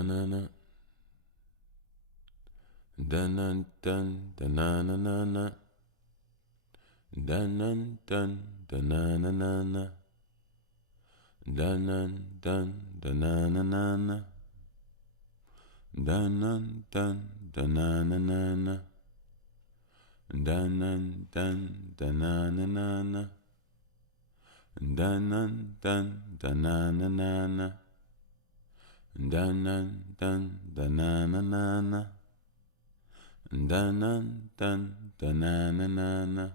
Da-na-na-na. Dun-dun-dun, da-na-na-na-na. Dun-dun-dun, da-na-na-na-na. Dun-dun-dun, da-na-na-na-na. Dun-dun-dun, da-na-na-na-na. Dun-dun-dun, da-na-na-na-na. Dun-dun-dun, da-na-na-na-na. Dun-dun-dun, da-na-na-na-na. Dun-dun-dun, da-na-na-na-na.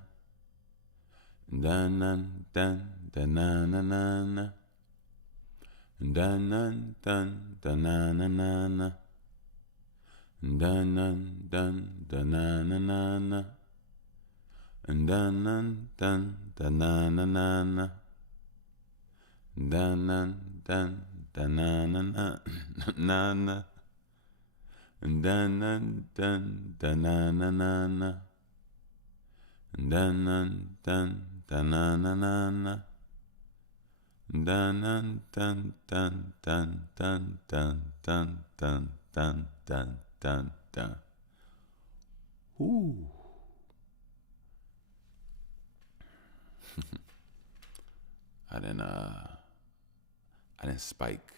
Dun-dun-dun, da-na-na-na-na. Dun-dun-dun, da-na-na-na-na. Dun-dun-dun, da-na-na-na-na. Dun-dun-dun, da-na-na-na-na. Dun-dun-dun, da-na-na-na-na. Dun-dun-dun, da-na-na-na-na. Dun-dun-dun, da-na-na-na-na. Dun-dun-dun-dun-dun-dun-dun-dun-dun-dun. Ooh. I didn't spike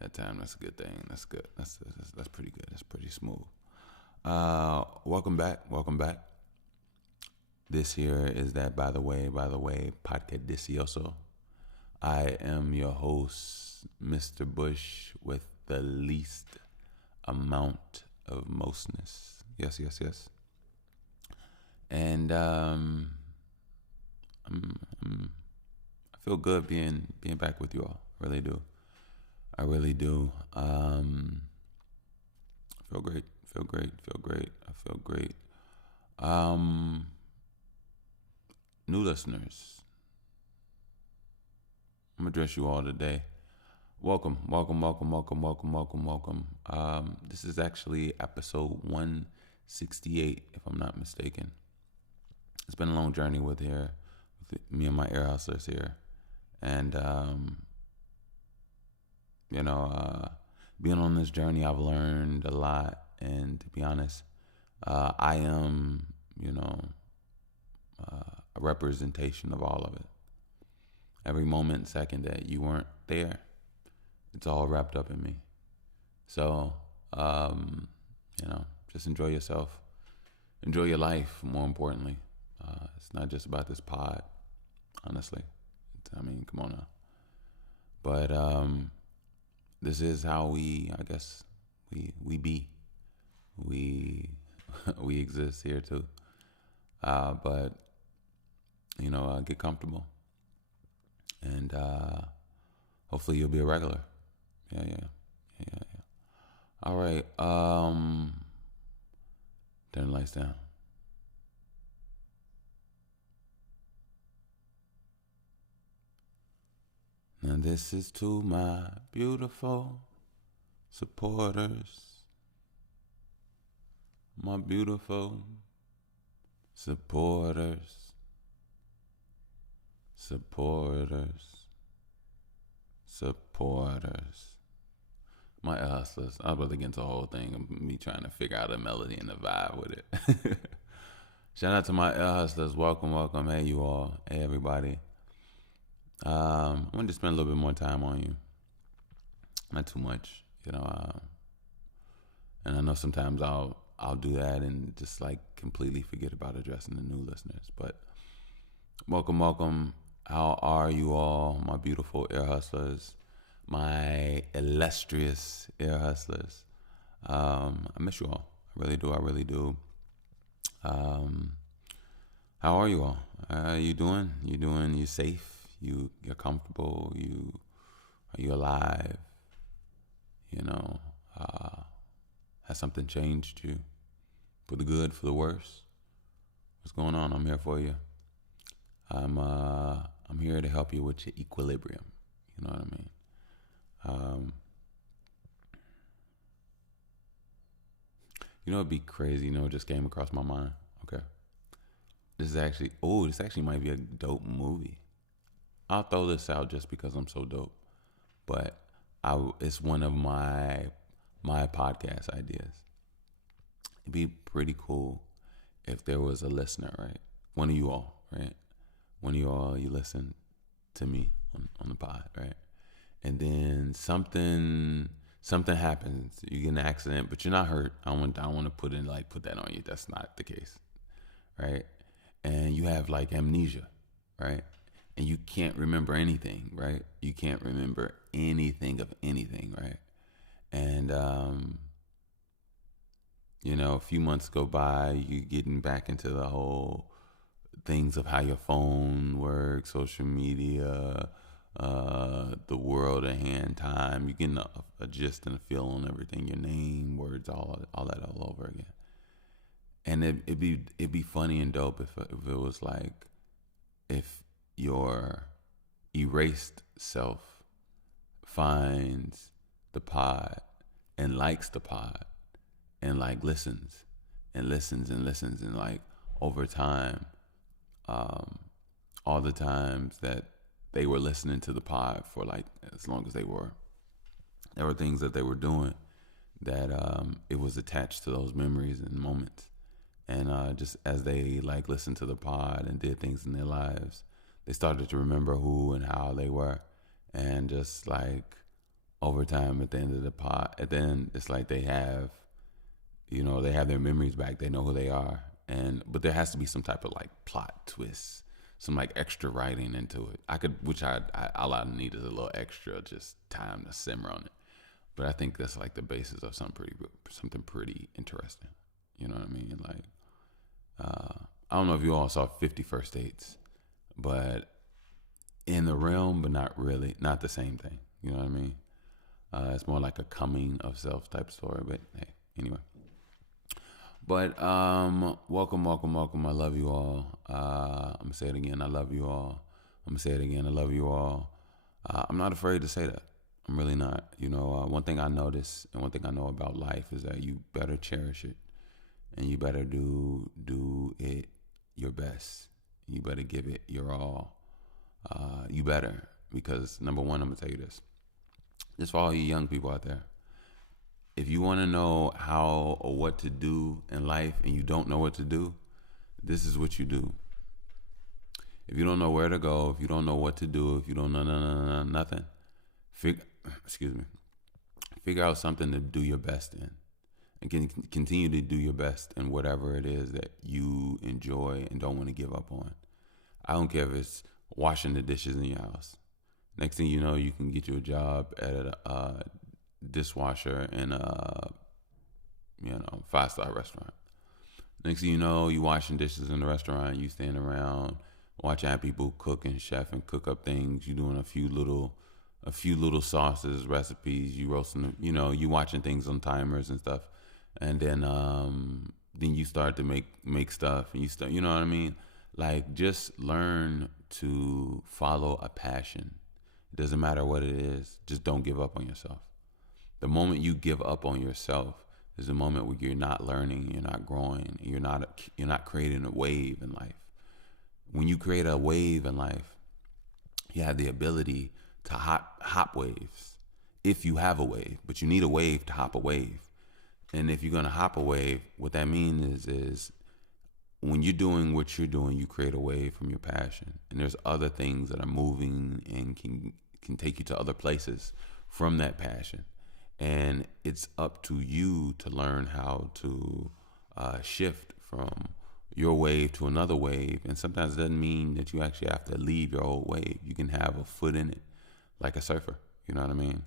that time. That's a good thing. That's good. That's pretty good. That's pretty smooth. Welcome back. This here is that by the way, podcast Delicioso. I am your host, Mr. Bush, with the least amount of mostness. Yes. And I feel good being back with you all. I really do. I feel great. I feel great. New listeners, I'm gonna address you all today. Welcome. This is actually episode 168, if I'm not mistaken. It's been a long journey with me and my ear hustlers here, and being on this journey, I've learned a lot. And to be honest, I am, a representation of all of it. Every moment, second that you weren't there, it's all wrapped up in me. So, just enjoy yourself. Enjoy your life, more importantly. It's not just about this pod, honestly. Come on now. But this is how we be. We exist here too. But get comfortable, and hopefully you'll be a regular. Yeah. All right. Turn the lights down. Now this is to my beautiful supporters. My beautiful supporters. My hustlers. I was about to get into the whole thing of me trying to figure out a melody and a vibe with it. Shout out to my hustlers. Welcome. Hey, you all. Hey, everybody. I'm going to spend a little bit more time on you. Not too much, and I know sometimes I'll do that and just like completely forget about addressing the new listeners. But welcome. How are you all, my beautiful ear hustlers, my illustrious ear hustlers? I miss you all. I really do. How are you all? You doing? You safe? You're comfortable? Are you alive? Has something changed you? For the good, for the worse? What's going on? I'm here for you. I'm here to help you with your equilibrium. You know what I mean? It'd be crazy. It just came across my mind. Okay. This actually might be a dope movie. I'll throw this out just because I'm so dope. But it's one of my podcast ideas. It'd be pretty cool if there was a listener, right? One of you all, right? One of you all, you listen to me on the pod, right? And then something happens. You get an accident, but you're not hurt. I don't want to put that on you. That's not the case, right? And you have like amnesia, right? And you can't remember anything, right? You can't remember anything of anything, right? And a few months go by, you getting back into the whole things of how your phone works, social media, the world at hand, time. You getting a gist and a feel on everything, your name, words, all that all over again. And it'd be funny and dope if it was like if your erased self finds the pod and likes the pod and like listens and listens and listens and like over time, all the times that they were listening to the pod for like as long as there were things that they were doing that it was attached to those memories and moments. And just as they like listened to the pod and did things in their lives, they started to remember who and how they were. And just like over time at the end of the pod, at the end, it's like they have their memories back. They know who they are. But there has to be some type of like plot twist, some like extra writing into it. All I need is a little extra just time to simmer on it. But I think that's like the basis of something pretty interesting. You know what I mean? Like, I don't know if you all saw 50 First Dates, but in the realm, but not really, not the same thing. You know what I mean? It's more like a coming of self type story. But hey, anyway. But welcome. I love you all. I'm gonna say it again. I love you all. I'm gonna say it again. I love you all. I'm not afraid to say that. I'm really not. One thing I notice and one thing I know about life is that you better cherish it, and you better do it your best. You better give it your all. You better, because number one, I'm gonna tell you this. Just for all you young people out there. If you want to know how or what to do in life and you don't know what to do, this is what you do. If you don't know where to go, if you don't know what to do, if you don't know nothing, figure out something to do your best in, and can continue to do your best in whatever it is that you enjoy and don't want to give up on. I don't care if it's washing the dishes in your house. Next thing you know, you can get you a job at a dishwasher in a 5-star restaurant. Next thing you know, you washing dishes in the restaurant, you standing around watching how people cook and chef and cook up things. You doing a few little sauces, recipes, you roasting them, you watching things on timers and stuff. And then you start to make stuff, and you start, you know what I mean? Like, just learn to follow a passion. It doesn't matter what it is, just don't give up on yourself. The moment you give up on yourself is the moment where you're not learning, you're not growing, you're not creating a wave in life. When you create a wave in life, you have the ability to hop waves. If you have a wave, but you need a wave to hop a wave. And if you're gonna hop a wave, what that means is when you're doing what you're doing, you create a wave from your passion. And there's other things that are moving and can take you to other places from that passion. And it's up to you to learn how to shift from your wave to another wave. And sometimes it doesn't mean that you actually have to leave your old wave. You can have a foot in it, like a surfer. You know what I mean?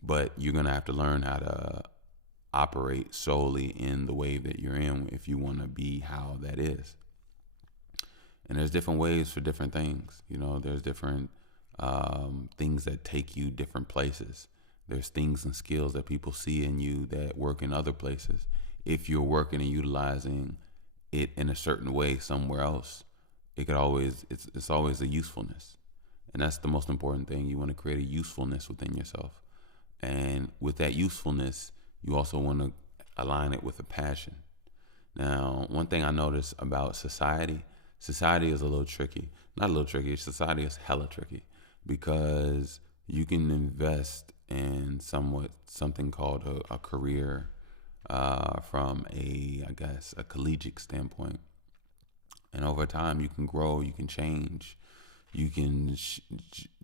But you're going to have to learn how to operate solely in the wave that you're in if you want to be how that is. And there's different waves for different things. There's different things that take you different places. There's things and skills that people see in you that work in other places. If you're working and utilizing it in a certain way somewhere else, it's always a usefulness. And that's the most important thing. You want to create a usefulness within yourself. And with that usefulness, you also want to align it with a passion. Now, one thing I notice about society is a little tricky. Not a little tricky, society is hella tricky, because you can invest in something called a career from I guess, a collegiate standpoint. And over time, you can grow, you can change, you can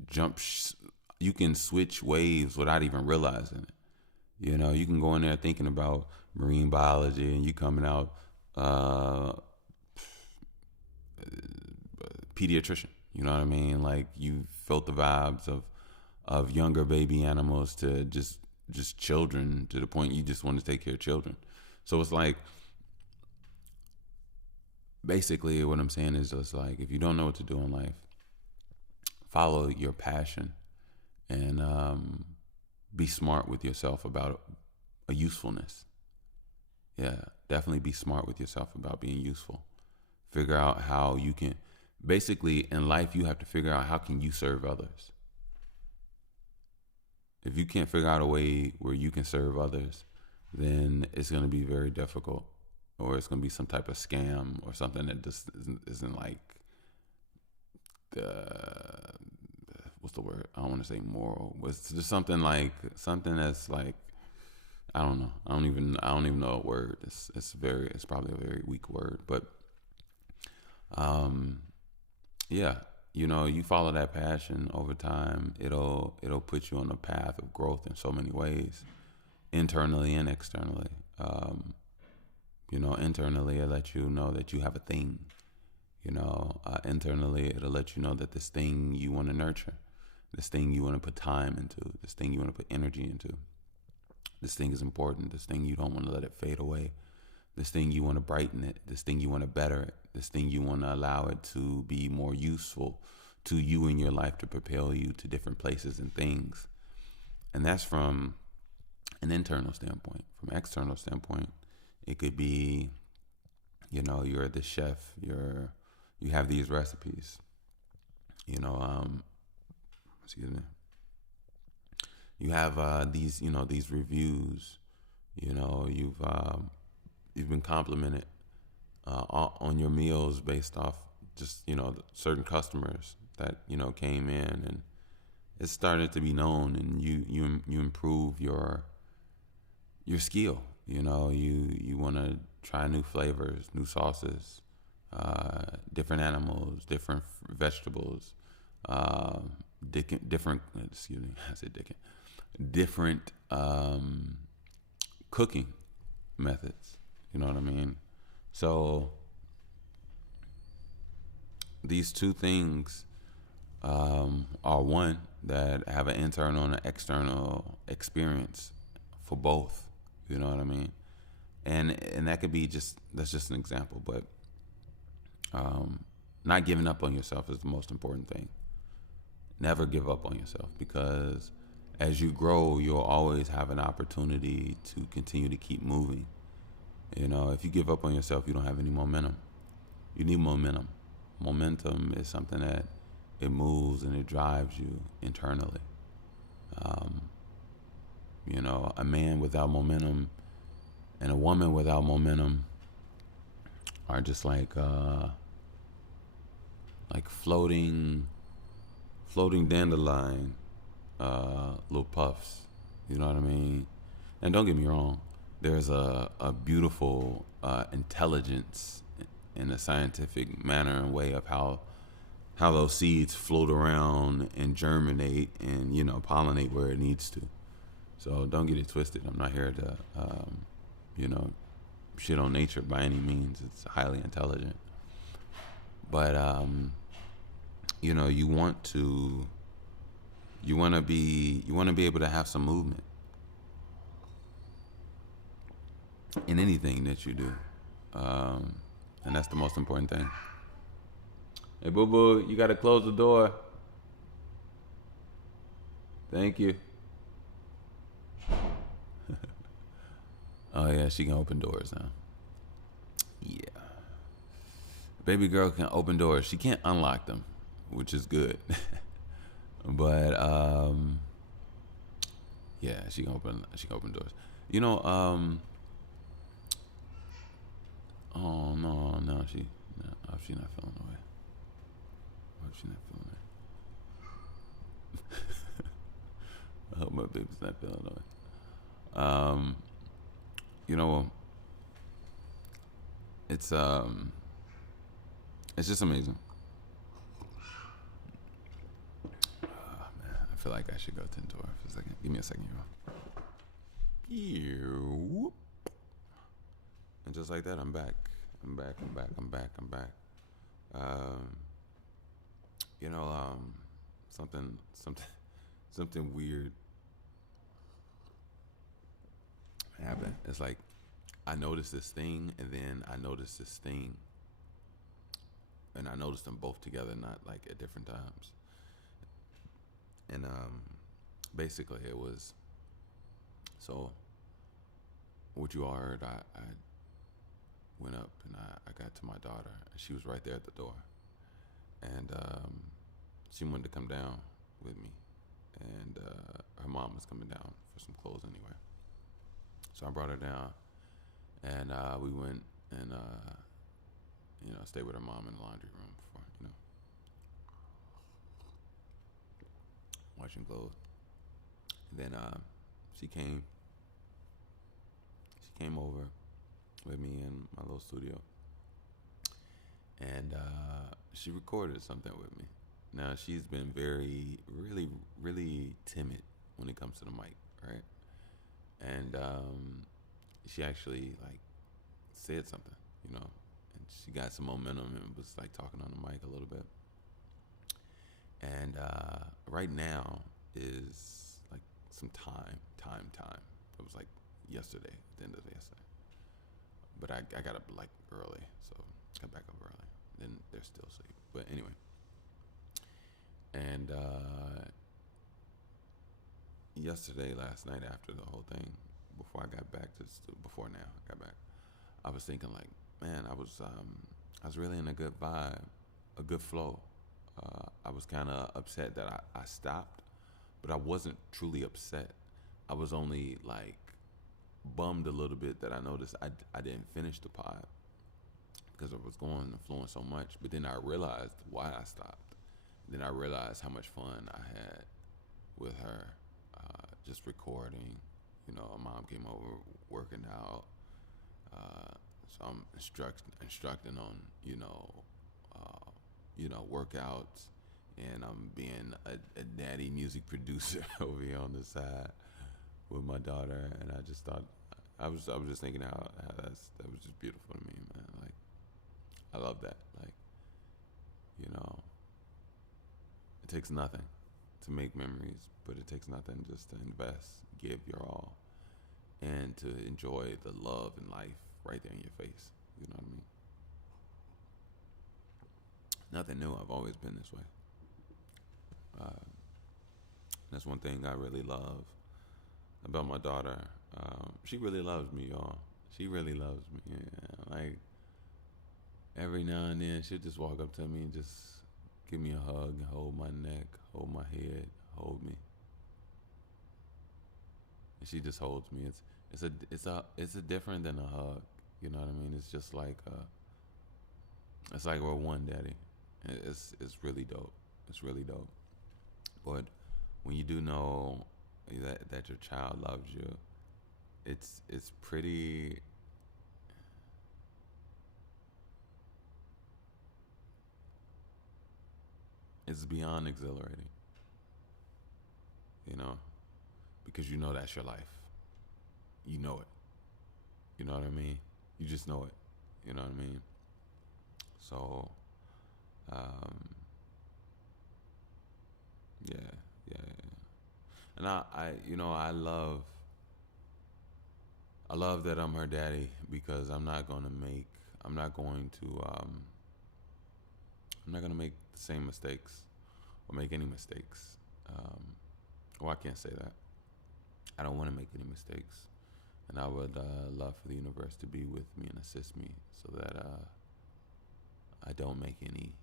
jump, you can switch waves without even realizing it. You can go in there thinking about marine biology, and you coming out uh, pediatrician. You know what I mean? Like, you felt the vibes of younger baby animals to just children, to the point you just want to take care of children. So it's like, basically what I'm saying is just like, if you don't know what to do in life, follow your passion, and be smart with yourself about a usefulness. Yeah, definitely be smart with yourself about being useful. Figure out how you can, basically in life, you have to figure out how can you serve others. If you can't figure out a way where you can serve others, then it's going to be very difficult, or it's going to be some type of scam or something that just isn't like the, what's the word? I don't want to say moral. It's just something that's like, I don't know. I don't even know a word. It's probably a very weak word, but yeah, you follow that passion over time, it'll put you on a path of growth in so many ways, internally and externally. Internally, it'll let you know that you have a thing. Internally, it'll let you know that this thing you want to nurture, this thing you want to put time into, this thing you want to put energy into, this thing is important, this thing you don't want to let it fade away, this thing you want to brighten it, this thing you want to better it, this thing you want to allow it to be more useful to you in your life, to propel you to different places and things. And that's from an internal standpoint. From an external standpoint, it could be, you're the chef, you have these recipes, excuse me, you have these reviews, you've been complimented on your meals based off just certain customers that came in, and it started to be known, and you improve your skill. You want to try new flavors, new sauces, different animals, different vegetables, different excuse me, I said different cooking methods. You know what I mean? So these two things are one that have an internal and an external experience for both. You know what I mean? And that could be that's just an example, but not giving up on yourself is the most important thing. Never give up on yourself, because as you grow, you'll always have an opportunity to continue to keep moving. If you give up on yourself, you don't have any momentum. You need momentum. Momentum is something that it moves and it drives you internally. A man without momentum and a woman without momentum are just like floating dandelion little puffs. You know what I mean? And don't get me wrong, there's a beautiful intelligence in a scientific manner and way of how those seeds float around and germinate and pollinate where it needs to. So don't get it twisted. I'm not here to shit on nature by any means. It's highly intelligent, but you want to be able to have some movement in anything that you do, and that's the most important thing. Hey, boo boo, you gotta close the door. Thank you. Oh yeah, she can open doors now. Yeah, baby girl can open doors. She can't unlock them, which is good. But yeah, she can open doors. Oh no, she's not feeling the way. What if she's not feeling it? I hope My baby's not feeling no way. Um, you know, it's um, it's just amazing. Man, I feel like I should go to the door for a second. Give me a second, you. And just like that, I'm back. I'm back. I'm back. I'm back. I'm back. Um, you know, something, something weird happened. It's like I noticed this thing, and then I noticed this thing, and I noticed them both together, not like at different times. And basically, it was so. What you all heard, I went up and I got to my daughter, and she was right there at the door, and she wanted to come down with me, and her mom was coming down for some clothes anyway. So I brought her down, and we went and stayed with her mom in the laundry room for washing clothes. And then she came over with me in my little studio, and she recorded something with me. Now she's been very, really, really timid when it comes to the mic, right? And she actually like said something, and she got some momentum and was like talking on the mic a little bit. And right now is like some time. It was like yesterday, at the end of yesterday. But I got up like early, so got back up early. Then they're still asleep. But anyway, and yesterday, last night, after the whole thing, before I got back before now, I got back. I was thinking like, man, I was really in a good vibe, a good flow. I was kind of upset that I stopped, but I wasn't truly upset. I was only like bummed a little bit that I noticed I didn't finish the pod because I was going and flowing so much. But then I realized why I stopped. Then I realized how much fun I had with her, just recording. Her mom came over working out, so I'm instructing on workouts, and I'm being a daddy music producer over here on the side with my daughter. And I just thought I was just thinking how that was just beautiful to me, man. Like I love that. Like it takes nothing to make memories, but it takes nothing just to invest, give your all, and to enjoy the love and life right there in your face. You know what I mean? Nothing new. I've always been this way. That's one thing I really love about my daughter. She really loves me, y'all. She really loves me. Yeah. Like every now and then, she'll just walk up to me and just give me a hug and hold my neck, hold my head, hold me. And she just holds me. It's a different than a hug. You know what I mean? It's just like it's like we're one, daddy. It's really dope. It's really dope. But when you do know that your child loves you, it's pretty. It's beyond exhilarating, because you know that's your life. You know it. You know what I mean? You just know it. You know what I mean? So, yeah, yeah, yeah. And I love that I'm her daddy, because I'm not going to make, I'm not gonna make the same mistakes or make any mistakes. Well, I can't say that. I don't want to make any mistakes, and I would love for the universe to be with me and assist me so that I don't make any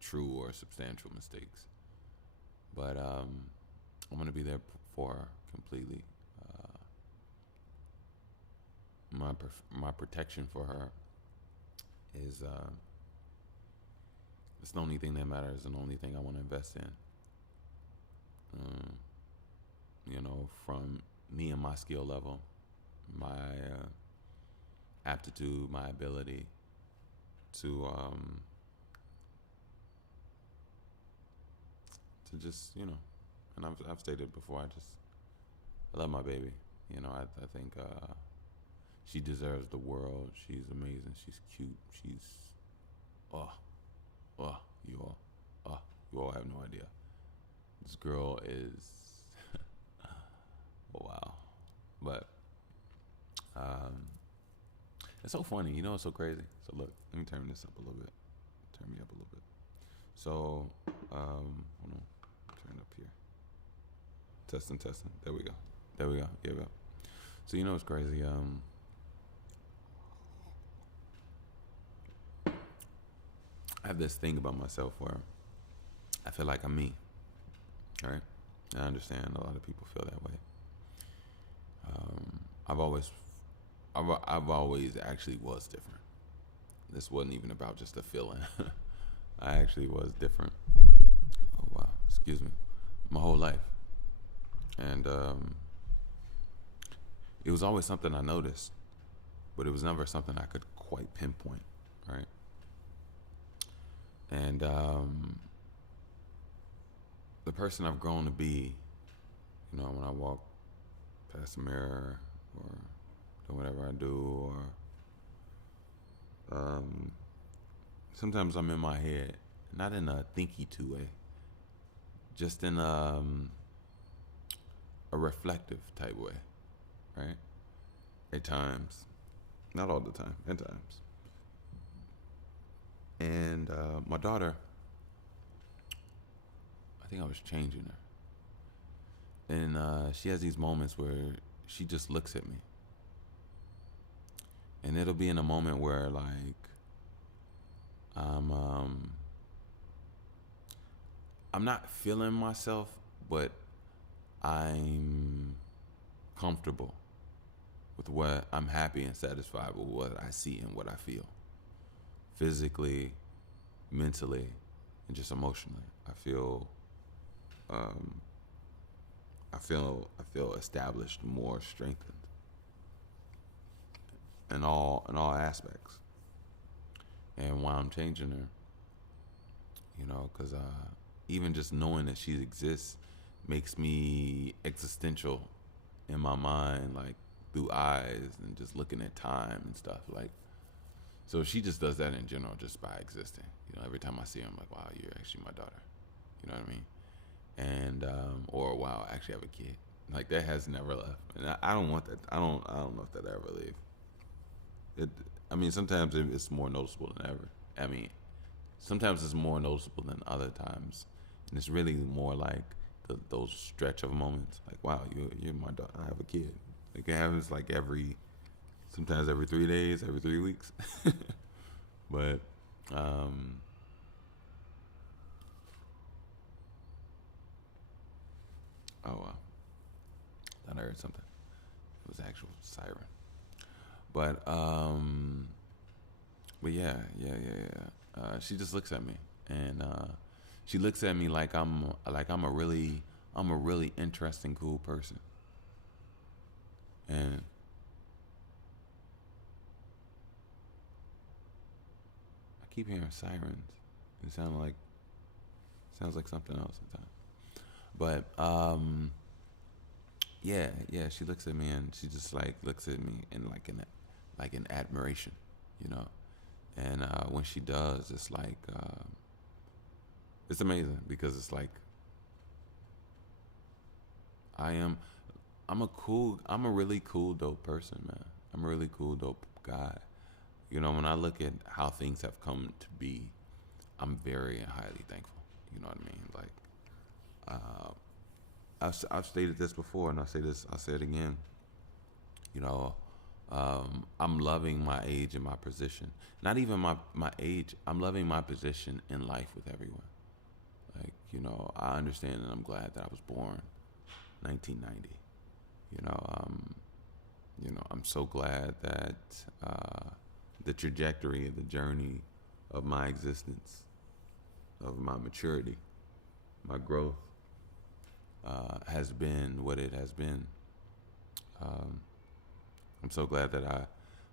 true or substantial mistakes. But I'm gonna be there for her completely. My protection for her is it's the only thing that matters and the only thing I want to invest in. um, from me and my skill level, my aptitude, my ability to just and I've stated before, I love my baby. I think she deserves the world. She's amazing. She's cute. She's oh oh you all oh you all have no idea. This girl is oh wow, but it's so funny. It's so crazy. So look, let me turn this up a little bit. Turn me up a little bit. So hold on, turn up here. Testing. There we go. Yeah. So it's crazy. I have this thing about myself where I feel like I'm me. Right? I understand a lot of people feel that way. I've always actually was different. This wasn't even about just a feeling. I actually was different. Oh wow, excuse me. My whole life, and it was always something I noticed, but it was never something I could quite pinpoint, right? And the person I've grown to be, when I walk past the mirror or do whatever I do, or sometimes I'm in my head, not in a thinky to way, just in a reflective type way, right? At times, not all the time, at times. And my daughter, I think I was changing her, and she has these moments where she just looks at me, and it'll be in a moment where like I'm not feeling myself, but I'm comfortable with what I'm happy and satisfied with what I see and what I feel, physically, mentally, and just emotionally. I feel established, more strengthened in all aspects. And while I'm changing her, because even just knowing that she exists makes me existential in my mind, like through eyes and just looking at time and stuff. Like, so she just does that in general, just by existing. Every time I see her, I'm like, wow, you're actually my daughter. You know what I mean? And or wow, I actually have a kid. Like that has never left, and I don't want that. I don't know if that ever leave. Sometimes it's more noticeable than ever. Sometimes it's more noticeable than other times, and it's really more like those stretch of moments. Like, wow, you're my daughter. I have a kid. Like it happens like sometimes every 3 days, every 3 weeks. But oh wow, thought I heard something. It was actual siren. But yeah. She just looks at me, and she looks at me like I'm a really interesting, cool person. And I keep hearing sirens. It sounds like something else sometimes. But yeah. She looks at me, and she just like looks at me in like in admiration, you know. And when she does, it's like it's amazing, because it's like I'm a really cool, dope person, man. I'm a really cool, dope guy. When I look at how things have come to be, I'm very and highly thankful. You know what I mean? Like, I've stated this before, and I'll say it again. You know, I'm loving my age and my position. Not even my age. I'm loving my position in life with everyone. Like, I understand, and I'm glad that I was born 1990. I'm so glad that the trajectory, the journey of my existence, of my maturity, my growth, has been what it has been. Um, I'm so glad that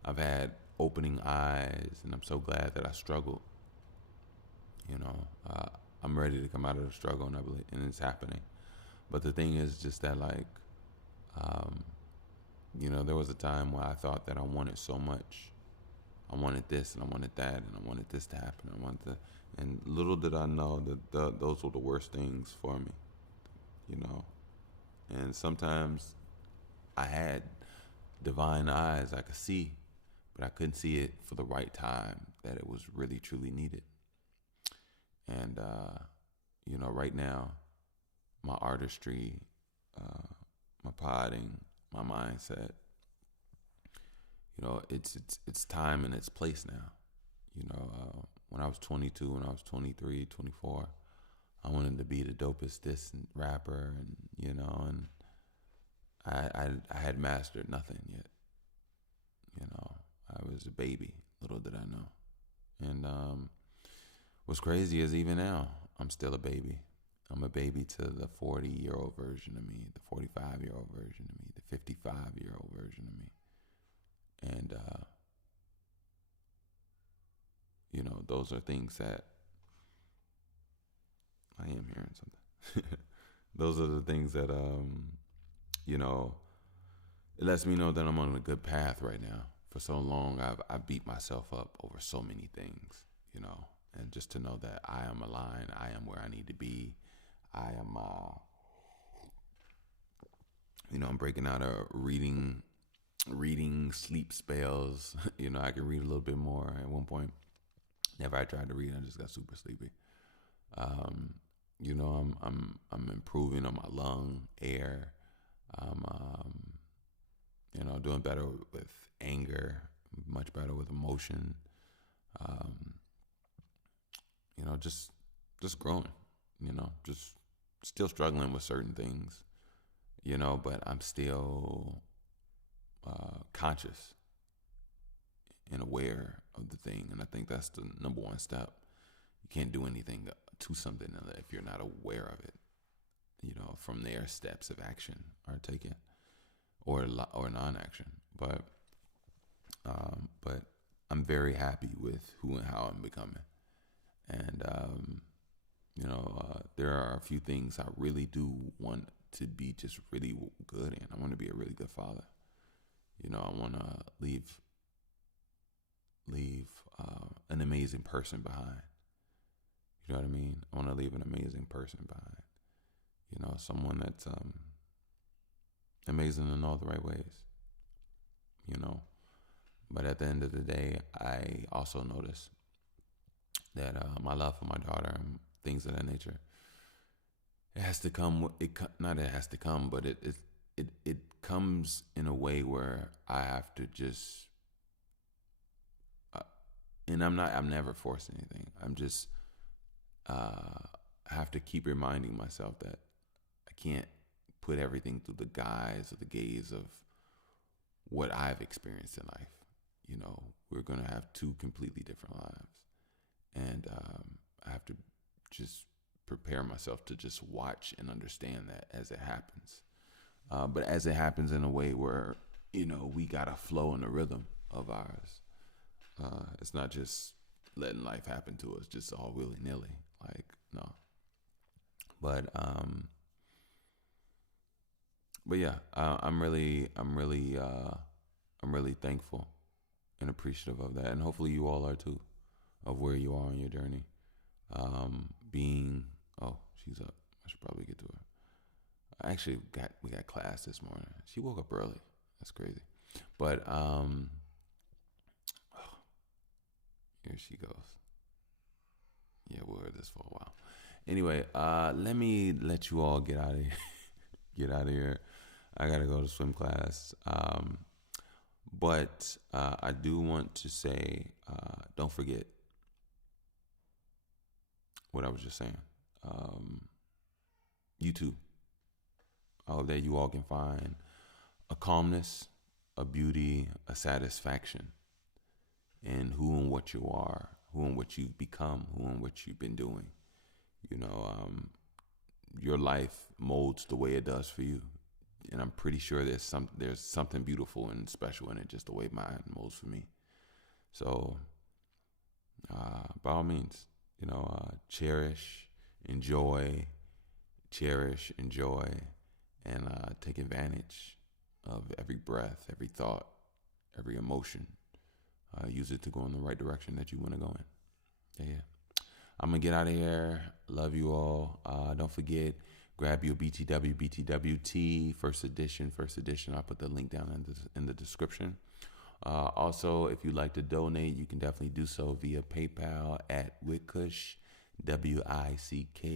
I've had opening eyes, and I'm so glad that I struggled. You know, I'm ready to come out of the struggle, and I believe, and it's happening. But the thing is, just that like, um, there was a time where I thought that I wanted so much. I wanted this, and I wanted that, and I wanted this to happen. I wanted to, and little did I know that those were the worst things for me. You know, and sometimes I had divine eyes I could see, but I couldn't see it for the right time that it was really truly needed. And right now, my artistry, uh, my potting, my mindset, it's time and it's place now. When I was 22, when I was 23, 24, I wanted to be the dopest distant rapper, and and I had mastered nothing yet. I was a baby. Little did I know. And what's crazy is even now, I'm still a baby. I'm a baby to the 40-year-old version of me, the 45-year-old version of me, the 55-year-old version of me. And, those are things that I am hearing something. Those are the things that, it lets me know that I'm on a good path right now. For so long, I've beat myself up over so many things, and just to know that I am aligned, I am where I need to be. I am, I'm breaking out of reading sleep spells. I can read a little bit more. At one point, never I tried to read, I just got super sleepy. Um, I'm improving on my lung air. I'm, doing better with anger, much better with emotion. Um, just growing. Just still struggling with certain things. But I'm still conscious and aware of the thing, and I think that's the number one step. You can't do anything to something if you're not aware of it. From there, steps of action are taken, or non-action. But I'm very happy with who and how I'm becoming, and there are a few things I really do want to be just really good in. I want to be a really good father. I want to leave an amazing person behind. You know what I mean? I want to leave an amazing person behind. Someone that's amazing in all the right ways. But at the end of the day, I also notice that my love for my daughter and things of that nature, it has to come. Not it has to come, but it comes in a way where I have to just, and I'm never forcing anything. I'm just I have to keep reminding myself that I can't put everything through the guise or the gaze of what I've experienced in life. We're going to have two completely different lives. And I have to just prepare myself to just watch and understand that as it happens. But as it happens in a way where, we got to flow in the rhythm of ours. It's not just letting life happen to us just all willy-nilly. Like, no. But yeah, I'm really thankful and appreciative of that, and hopefully you all are too, of where you are on your journey. She's up. I should probably get to her. We got class this morning. She woke up early. That's crazy. But here she goes. Yeah, we'll hear this for a while. Anyway, let me let you all get out of here. Get out of here. I gotta go to swim class. But I do want to say, don't forget what I was just saying. You too. I hope that you all can find a calmness, a beauty, a satisfaction in who and what you are, who and what you've become, who and what you've been doing. your life molds the way it does for you. And I'm pretty sure there's something beautiful and special in it, just the way mine molds for me. So, by all means, cherish, enjoy, and take advantage of every breath, every thought, every emotion. Use it to go in the right direction that you want to go in. Yeah. I'm going to get out of here. Love you all. Don't forget, grab your BTWT first edition. I'll put the link down in the description. Also, if you'd like to donate, you can definitely do so via PayPal at Wickush, WICKUSH.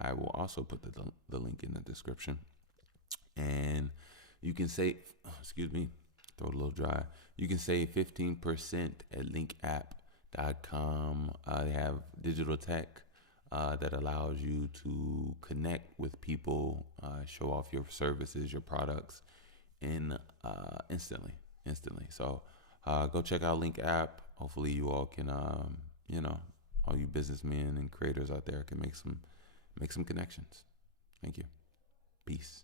I will also put the link in the description. And you can save, throw it a little dry. You can save 15% at linkapp.com. They have digital tech that allows you to connect with people, show off your services, your products instantly. So go check out Link App. Hopefully you all can, all you businessmen and creators out there can make some connections. Thank you. Peace.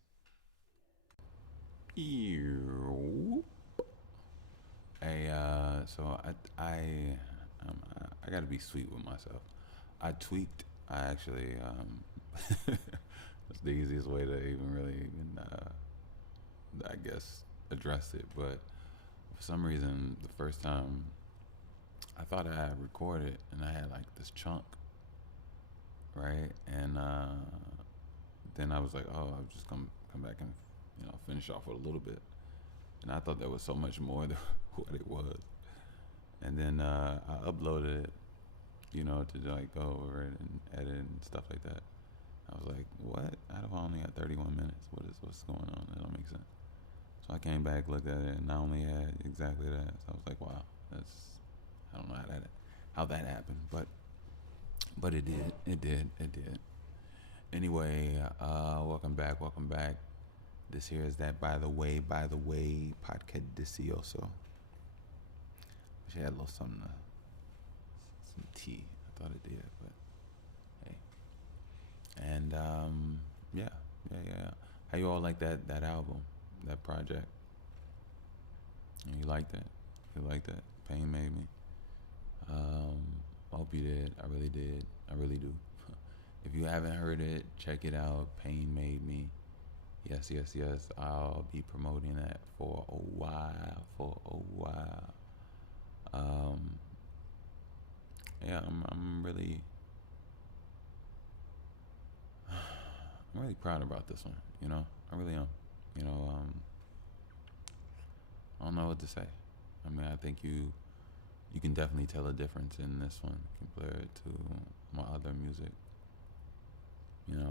Hey, so I gotta be sweet with myself. I tweaked. I actually that's the easiest way to even really I guess address it. But for some reason, the first time I thought I had recorded and I had like this chunk, right? And then I was like, oh, I'll just come back and finish off with a little bit. And I thought there was so much more than what it was. And then I uploaded it, to like go over it and edit and stuff like that. I was like, what? I've only got 31 minutes. What's going on? That don't make sense. So I came back, looked at it, and I only had exactly that. So I was like, wow, I don't know how that happened, but it did. Anyway, welcome back. This here is that by the way podcast delicioso. Wish I had a little something, some tea. I thought it did, but hey. And yeah. How you all like that album, that project? You liked it? You liked it? Pain Made Me. I hope you did. I really did. I really do. If you haven't heard it, check it out. Pain Made Me. Yes. I'll be promoting that for a while. Yeah, I'm really proud about this one. I really am. I don't know what to say. I mean, I think you can definitely tell a difference in this one compared to my other music.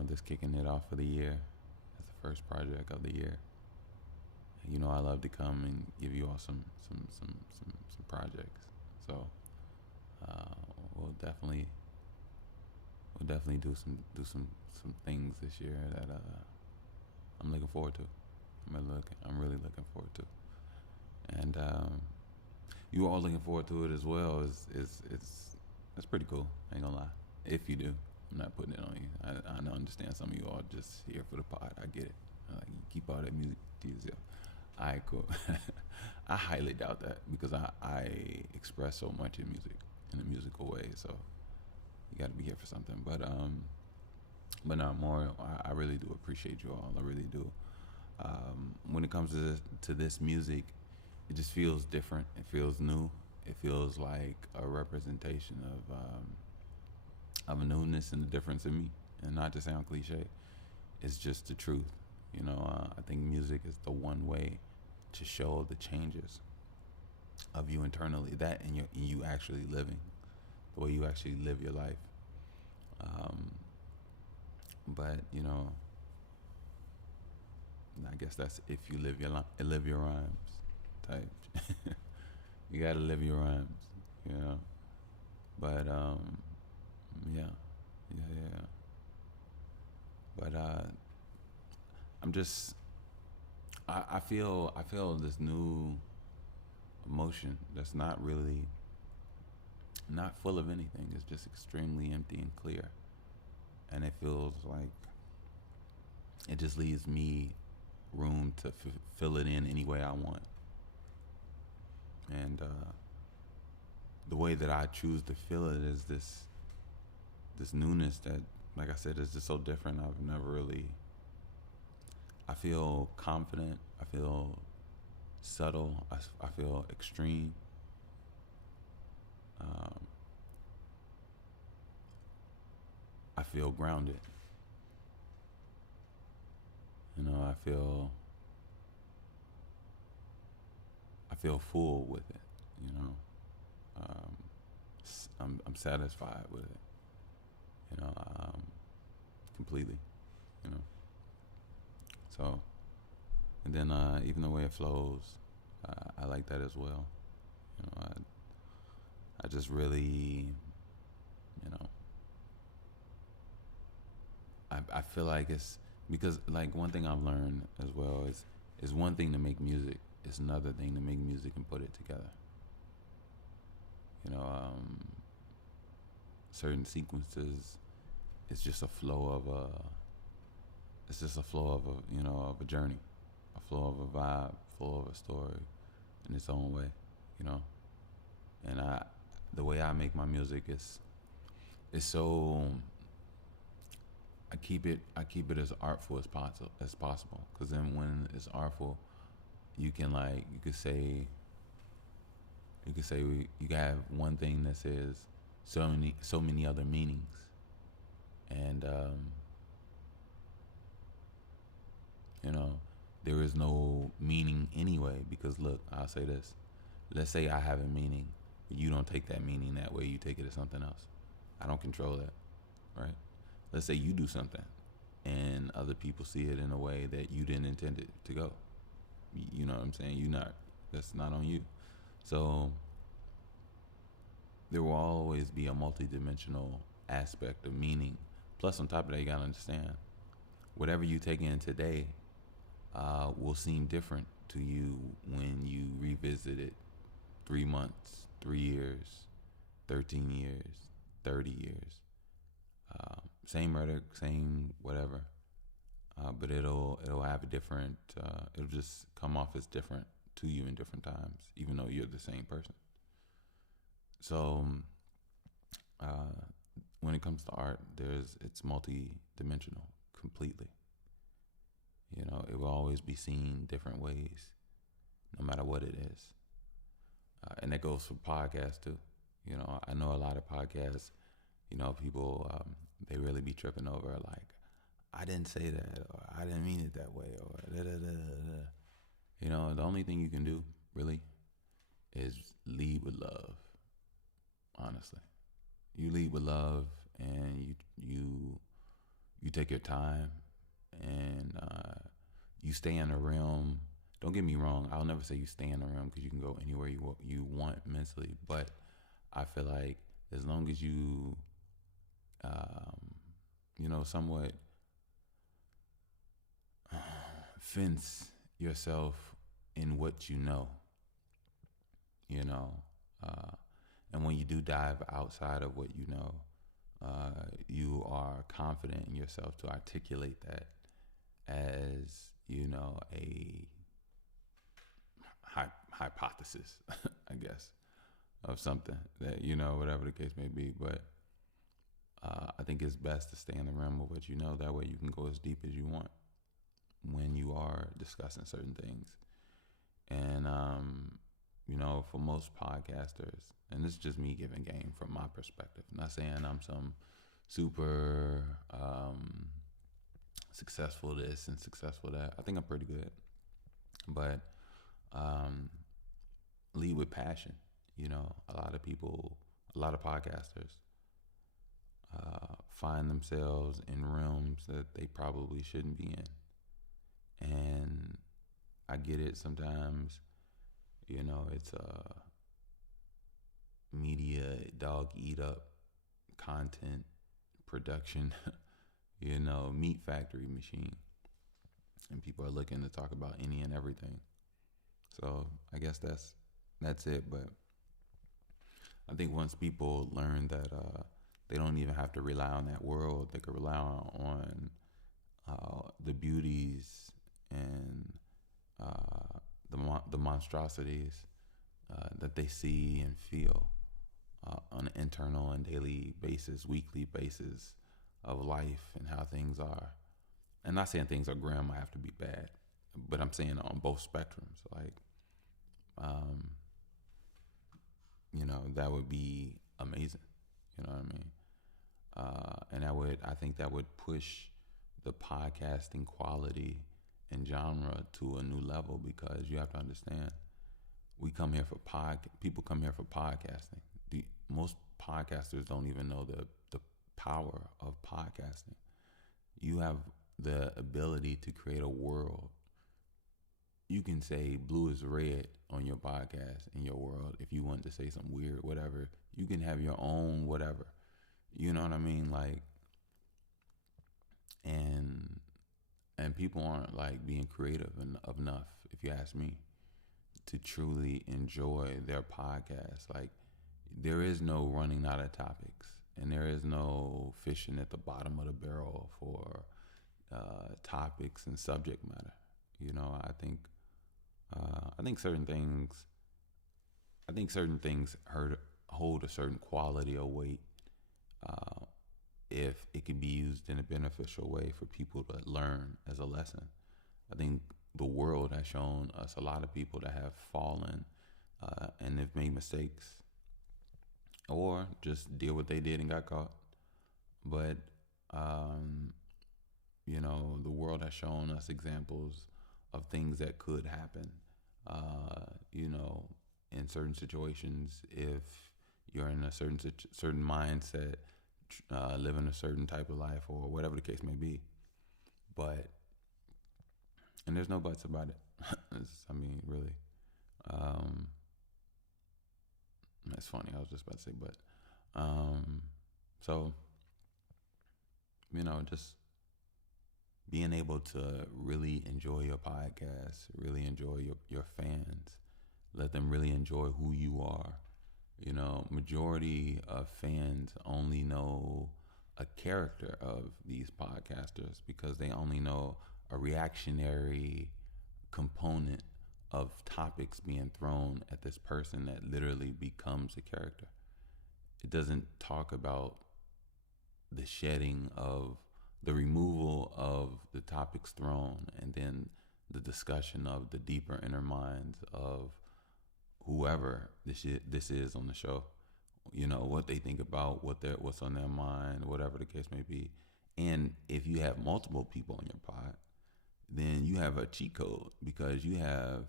Just kicking it off for the year as the first project of the year. I love to come and give you all some projects. So we'll definitely do some things this year that I'm looking forward to. I'm really looking forward to, and you all looking forward to it as well. It's pretty cool. I ain't gonna lie. If you do, I'm not putting it on you. I understand some of you all just here for the pod. I get it. Like, you keep all that music to yourself. Alright, cool. I highly doubt that because I express so much in music in a musical way. So you got to be here for something. But no, more. I really do appreciate you all. I really do. When it comes to this music, it just feels different. It feels new. It feels like a representation of a newness and a difference in me. And not to sound cliche, it's just the truth. I think music is the one way to show the changes of you internally, that and you actually living, the way you actually live your life. But I guess that's if you live your rhymes type. You gotta live your rhymes, But yeah. But I'm just I feel this new emotion that's not full of anything. It's just extremely empty and clear. and it feels like it just leaves me room to fill it in any way I want. And the way that I choose to fill it is this newness that, like I said, is just so different. I've never really. I feel confident. I feel subtle. I feel extreme. Um, I feel grounded. I feel full with it. You know, um, I'm satisfied with it. You know, completely. You know, so and then even the way it flows, I like that as well. You know, I just really, you know, I feel like it's because like one thing I've learned as well is one thing to make music, it's another thing to make music and put it together. You know, certain sequences, it's just a flow of a, it's just a flow of a, you know, of a journey, a flow of a vibe, flow of a story, in its own way. You know, and the way I make my music is, it's so I keep it as artful as possible. Because then when it's artful, you can like you could say you can have one thing that says so many other meanings, and you know, there is no meaning anyway. Because look, I'll say this: let's say I have a meaning, but you don't take that meaning that way. You take it as something else. I don't control that, right? Let's say you do something and other people see it in a way that you didn't intend it to go. You know what I'm saying? That's not on you. So there will always be a multidimensional aspect of meaning. Plus, on top of that, you gotta understand whatever you take in today will seem different to you when you revisit it 3 months, 3 years, 13 years, 30 years. Same rhetoric, same whatever, but it'll have a different. It'll just come off as different to you in different times, even though you're the same person. So, uh, when it comes to art, it's multi-dimensional completely. You know, it will always be seen different ways, no matter what it is, and that goes for podcasts too. You know, I know a lot of podcasts. You know, people they really be tripping over like, I didn't say that, or I didn't mean it that way, or da da da da. You know, the only thing you can do really is lead with love. Honestly, you lead with love, and you take your time, and you stay in a realm. Don't get me wrong. I'll never say you stay in a realm because you can go anywhere you want mentally. But I feel like as long as you, you know, somewhat fence yourself in what you know, uh, and when you do dive outside of what you are confident in yourself to articulate that as, you know, a hypothesis, I guess, of something that, you know, whatever the case may be. But I think it's best to stay in the realm of what you know. That way you can go as deep as you want when you are discussing certain things. And, you know, for most podcasters, and this is just me giving game from my perspective, I'm not saying I'm some super successful this and successful that. I think I'm pretty good. But lead with passion. You know, a lot of podcasters find themselves in realms that they probably shouldn't be in. And I get it sometimes, you know, it's a media dog eat up content production, you know, meat factory machine. And people are looking to talk about any and everything. So I guess that's it. But I think once people learn that They don't even have to rely on that world. They could rely on the beauties and the monstrosities that they see and feel on an internal and daily basis, weekly basis of life and how things are. And not saying things are grim, I have to be bad, but I'm saying on both spectrums. Like, that would be amazing. You know what I mean? And I think that would push the podcasting quality and genre to a new level, because you have to understand, people come here for podcasting. Most podcasters don't even know the power of podcasting. You have the ability to create a world. You can say blue is red on your podcast in your world. If you want to say something weird, whatever, you can have your own whatever. You know what I mean? Like, and people aren't like being creative enough, if you ask me, to truly enjoy their podcast. Like, there is no running out of topics, and there is no fishing at the bottom of the barrel for topics and subject matter. I think certain things hold a certain quality or weight if it can be used in a beneficial way for people to learn as a lesson. I think the world has shown us a lot of people that have fallen and they've made mistakes, or just did what they did and got caught. But the world has shown us examples of things that could happen. In certain situations, if you're in a certain mindset, living a certain type of life, or whatever the case may be. And there's no buts about it. Really. That's funny. I was just about to say but. So, just being able to really enjoy your podcast, really enjoy your fans, let them really enjoy who you are. Majority of fans only know a character of these podcasters because they only know a reactionary component of topics being thrown at this person that literally becomes a character. It doesn't talk about the shedding of the removal of the topics thrown, and then the discussion of the deeper inner minds of whoever this is on the show. What they think about, what's on their mind, whatever the case may be. And if you have multiple people on your pod, then you have a cheat code, because you have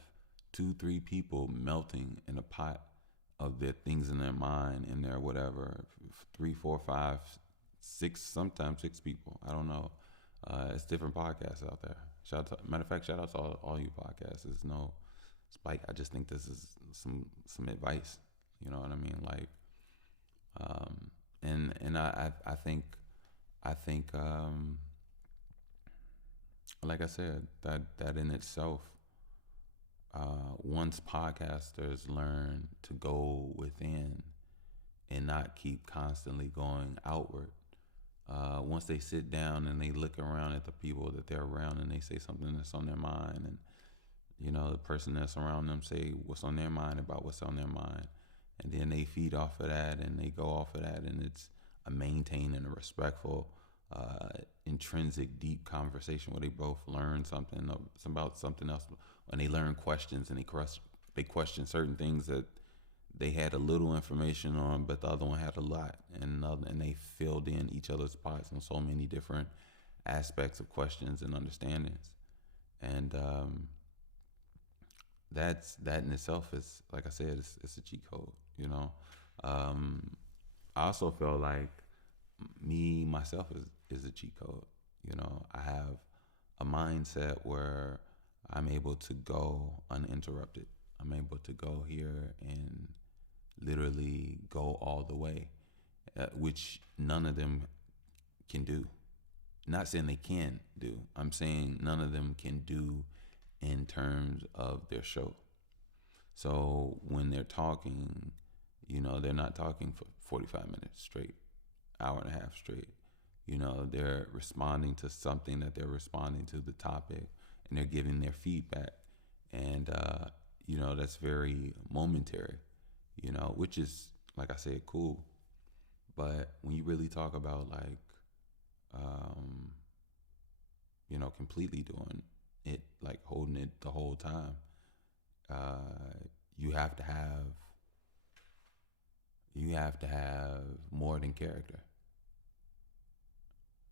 2-3 people melting in a pot of their things in their mind, in their whatever, 3, 4, 5, 6, sometimes 6 people. I don't know. It's different podcasts out there. Matter of fact, shout out to all you podcasts. There's no spike. I just think this is some advice. You know what I mean? Like, and I think, like I said, that in itself, once podcasters learn to go within and not keep constantly going outward, once they sit down and they look around at the people that they're around and they say something that's on their mind, and the person that's around them say what's on their mind about what's on their mind, and then they feed off of that and they go off of that, and it's a maintained and a respectful, intrinsic, deep conversation where they both learn something about something else, and they learn questions, and they question certain things that they had a little information on, but the other one had a lot, and they filled in each other's pots on so many different aspects of questions and understandings, and that in itself is, like I said, it's a cheat code. I also feel like me myself is a cheat code. I have a mindset where I'm able to go uninterrupted. I'm able to go here and literally go all the way, which none of them can do. Not saying they can do. I'm saying none of them can do in terms of their show. So when they're talking, they're not talking for 45 minutes straight. hour and a half straight. You know, they're responding to something that they're responding to the topic, and they're giving their feedback. And, you know, that's very momentary, you know, which is, like I said, cool. But when you really talk about like, um, you know, completely doing it, like holding it the whole time, uh, you have to have more than character.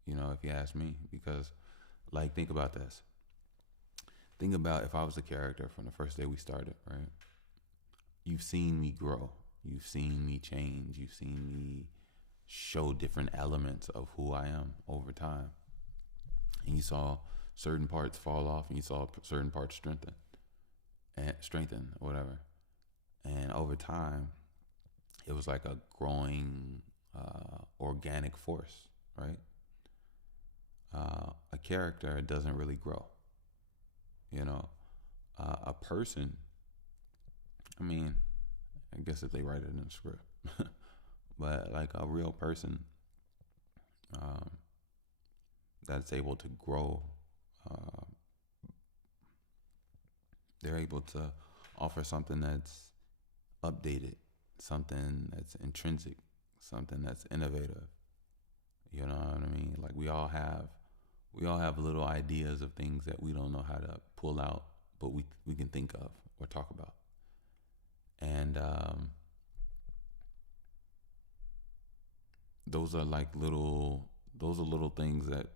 You know, if you ask me, because like think about this. Think about if I was a character from the first day we started, right? You've seen me grow. You've seen me change. You've seen me show different elements of who I am over time. And you saw certain parts fall off, and you saw certain parts strengthen, or whatever. And over time, it was like a growing organic force, right? A character doesn't really grow. You know, a person. I mean, I guess if they write it in the script, but like a real person um, that's able to grow, uh, they're able to offer something that's updated, something that's intrinsic, something that's innovative. You know what I mean? Like we all have little ideas of things that we don't know how to pull out, but we can think of or talk about. And those are like little things that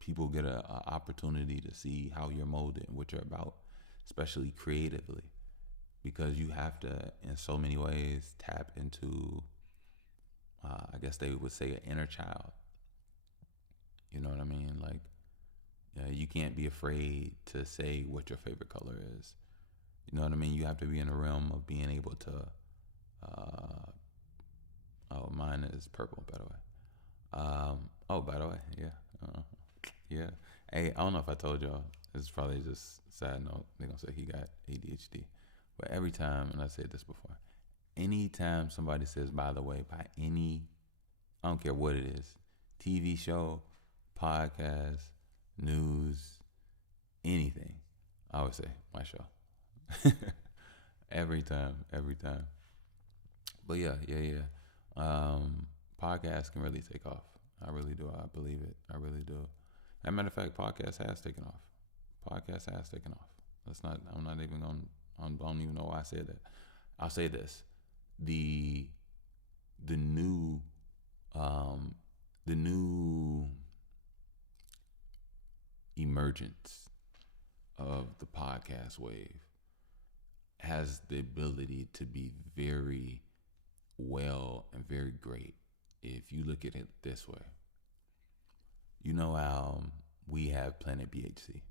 people get a opportunity to see how you're molded and what you're about, especially creatively, because you have to, in so many ways, tap into, I guess they would say, an inner child. You know what I mean? Like, yeah, you can't be afraid to say what your favorite color is. You know what I mean? You have to be in the realm of being able to. Uh, oh, mine is purple, by the way. Oh, by the way, yeah, yeah. Hey, I don't know if I told y'all. It's probably just side note. They're gonna say he got ADHD, but every time, and I said this before, anytime somebody says, by the way, by any, I don't care what it is, TV show, podcast, news, anything, I always say my show. Every time, every time. But yeah. Podcasts can really take off. I really do. I believe it. I really do. As a matter of fact, podcast has taken off. Podcast has taken off. That's not. I'm not even going. I don't even know why I said that. I'll say this: the the new um, the new emergence of the podcast wave has the ability to be very well and very great if you look at it this way. You know how we have Planet BHC.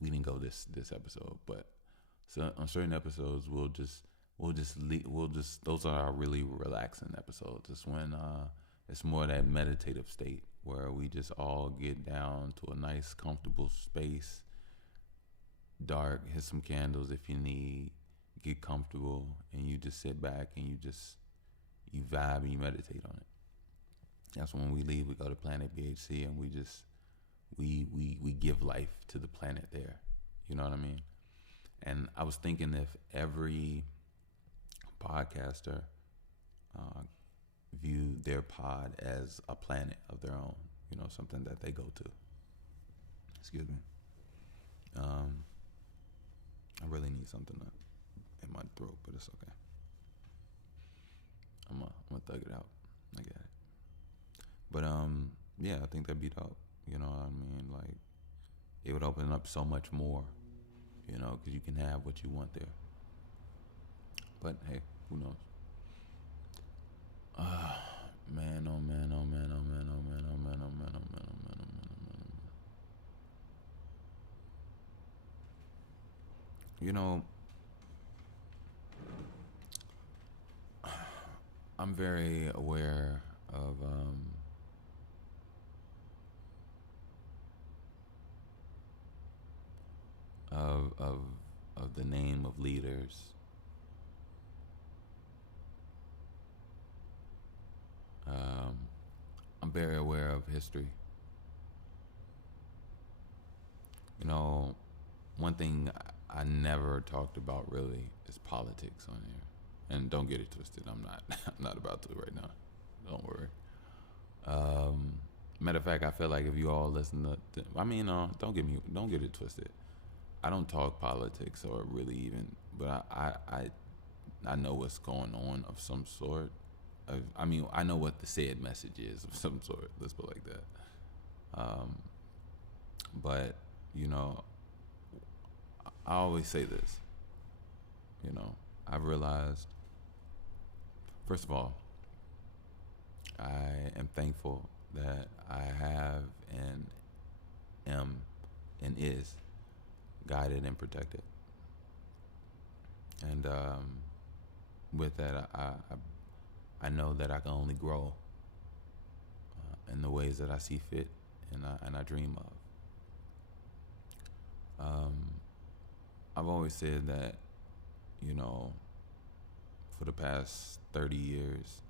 We didn't go this episode, but so on certain episodes we'll just those are our really relaxing episodes. It's when it's more that meditative state where we just all get down to a nice comfortable space, dark, hit some candles if you need, get comfortable, and you just sit back and you vibe and you meditate on it. That's when we leave. We go to Planet BHC and we give life to the planet there. You know what I mean? And I was thinking if every podcaster uh, viewed their pod as a planet of their own, you know, something that they go to. Excuse me. I really need something in my throat, but it's okay. I'm gonna thug it out. I get it. But yeah, I think that'd be dope. You know what I mean? Like, it would open up so much more, you know, because you can have what you want there. But hey, who knows? Man, oh man, oh man, oh man, oh man, oh man, oh man, oh man, oh man, oh man, oh man, oh man. You know, I'm very aware of of of the name of leaders I'm very aware of history. You know, one thing I never talked about really is politics on here. And don't get it twisted. I'm not. I'm not about to right now. Don't worry. Um, Matter of fact, I feel like if you all listen I mean, don't get it twisted. I don't talk politics or really even, but I know what's going on of some sort. I mean, I know what the said message is of some sort. Let's put it like that. Um, but you know, I always say this. You know, I've realized. First of all, I am thankful that I have and am and is guided and protected. And with that, I know that I can only grow in the ways that I see fit and I dream of. I've always said that, you know, for the past 30 years,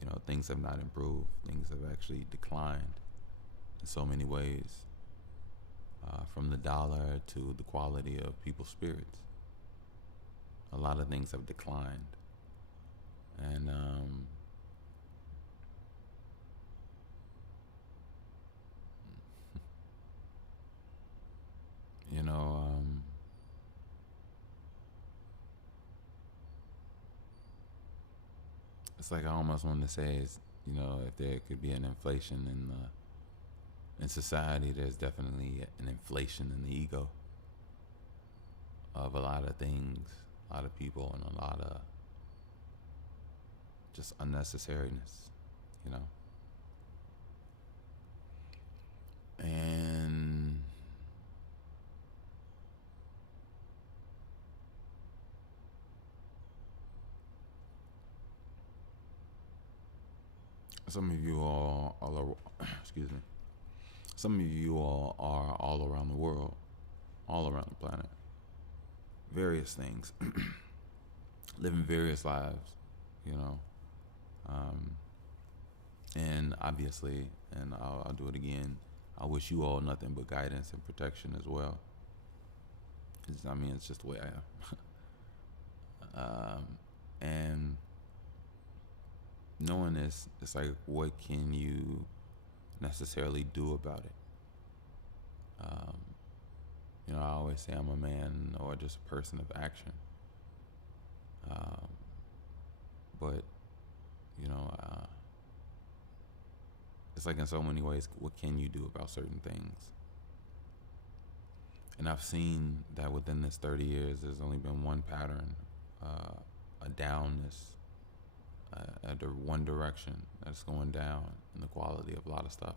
you know, things have not improved. Things have actually declined in so many ways, from the dollar to the quality of people's spirits. A lot of things have declined. And, you know, it's like I almost want to say is, you know, if there could be an inflation in society, there's definitely an inflation in the ego of a lot of things, a lot of people, and a lot of just unnecessariness, you know. And some of you excuse me, some of you all are all around the world, all around the planet, various things, living various lives, you know. Um, and obviously, and I'll do it again, I wish you all nothing but guidance and protection as well. I mean, it's just the way I am. And knowing this, it's like, what can you necessarily do about it? You know, I always say I'm a man or just a person of action. But, you know, it's like in so many ways, what can you do about certain things? And I've seen that within this 30 years, there's only been one pattern, a downness, one direction that's going down in the quality of a lot of stuff.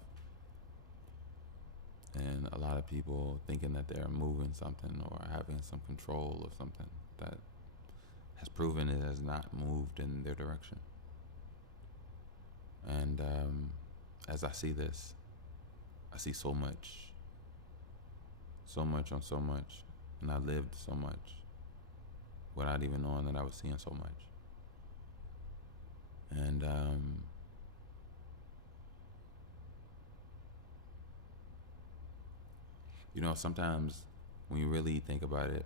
And a lot of people thinking that they're moving something or having some control of something that has proven it has not moved in their direction. And as I see this, I see so much on so much, and I lived so much without even knowing that I was seeing so much. And you know, sometimes when you really think about it,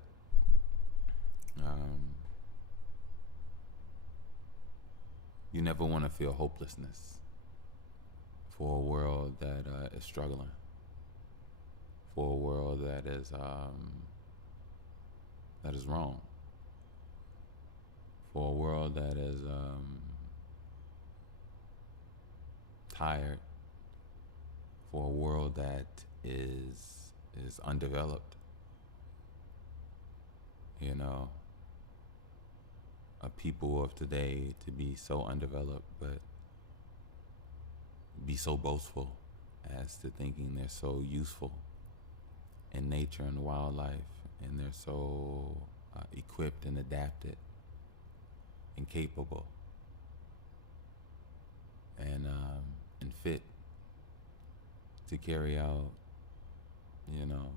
you never want to feel hopelessness for a world that is struggling, for a world that is wrong, for a world that is tired, for a world that is undeveloped. You know, a people of today to be so undeveloped, but be so boastful as to thinking they're so useful in nature and wildlife, and they're so equipped and adapted and capable and fit to carry out, you know,